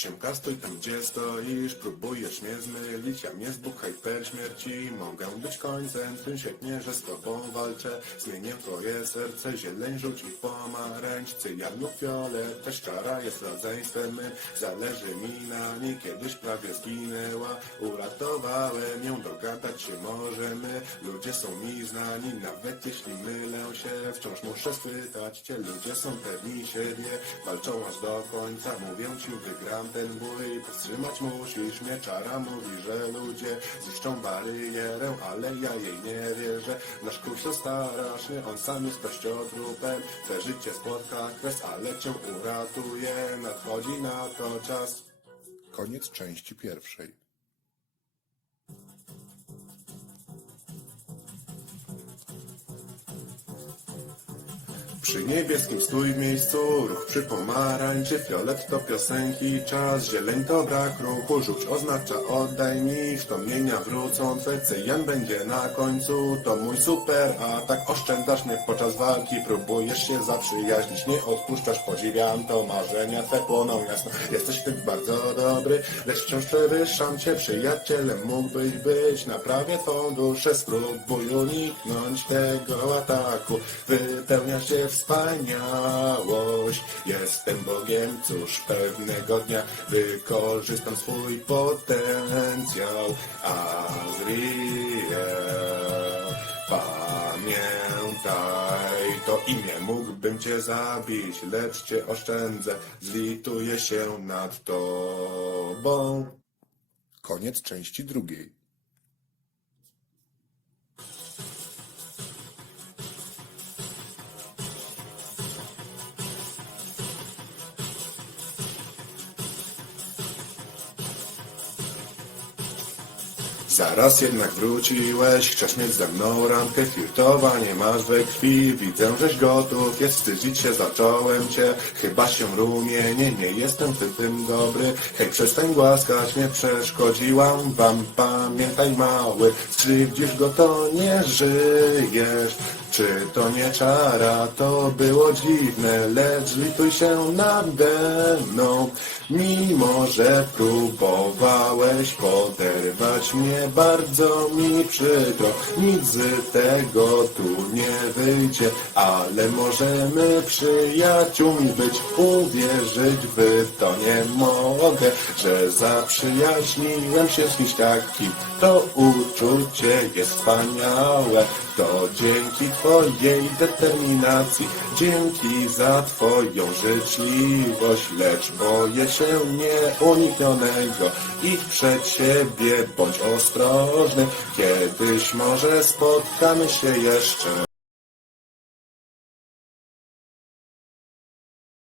Siemka, stój tam gdzie stoisz, próbujesz mnie zmylić, ja mnie z Bóg hyper śmierci, mogę być końcem, tym świetnie, że z tobą walczę, zmienię twoje serce, zieleń, żółć i pomarańcz, cyjan lub fiolet, też czara jest rodzeństwem, zależy mi na niej, kiedyś prawie zginęła, uratowałem ją, dogadać się możemy, ludzie są mi znani, nawet jeśli mylę się, wciąż muszę spytać cię, ludzie są pewni siebie, walczą aż do końca, mówię ci, wygram ten bój, powstrzymać musisz mnie, czara mówi, że ludzie zniszczą barierę, ale ja jej nie wierzę, nasz kurs to straszny, on sam jest kościotrupem, chcę życie spotkać kres, ale cię uratuje, nadchodzi na to czas. Koniec części pierwszej. Przy niebieskim stój w miejscu, ruch przy pomarańczy, fiolet to piosenki, czas, zieleń to brak ruchu, żółć oznacza oddaj mi, wspomnienia wrócą, twe cyjan będzie na końcu, to mój super atak, oszczędzasz mnie podczas walki, próbujesz się zaprzyjaźnić, nie odpuszczasz, podziwiam to, marzenia twe płoną jasno, jesteś ty bardzo dobry, lecz wciąż przewyższam cię, przyjacielem mógłbyś być, naprawię twą duszę, spróbuj uniknąć tego ataku, wypełnia się wspaniałość, jestem Bogiem, cóż, pewnego dnia wykorzystam swój potencjał, Azriel, pamiętaj, to imię mógłbym cię zabić, lecz cię oszczędzę, zlituję się nad tobą. Koniec części drugiej. Zaraz jednak wróciłeś, chcesz mieć ze mną ramkę, flirtowanie masz we krwi, widzę, żeś gotów, jest wstydzić się, zacząłem cię, chyba się rumienię, nie jestem w tym dobry, hej, przestań głaskać mnie, przeszkodziłam wam, pamiętaj mały, skrzywdzisz go, to nie żyjesz, czy to nie czara, to było dziwne, lecz lituj się nade mną, mimo że próbowałeś poderwać mnie, bardzo mi przykro, nic z tego tu nie wyjdzie, ale możemy przyjaciółmi być, uwierzyć w to nie mogę, że zaprzyjaźniłem się z kimś takim, to uczucie jest wspaniałe, to dzięki twojej determinacji, dzięki za twoją życzliwość, lecz boję się nieuniknionego. I przed siebie bądź ostrożny, kiedyś może spotkamy się jeszcze.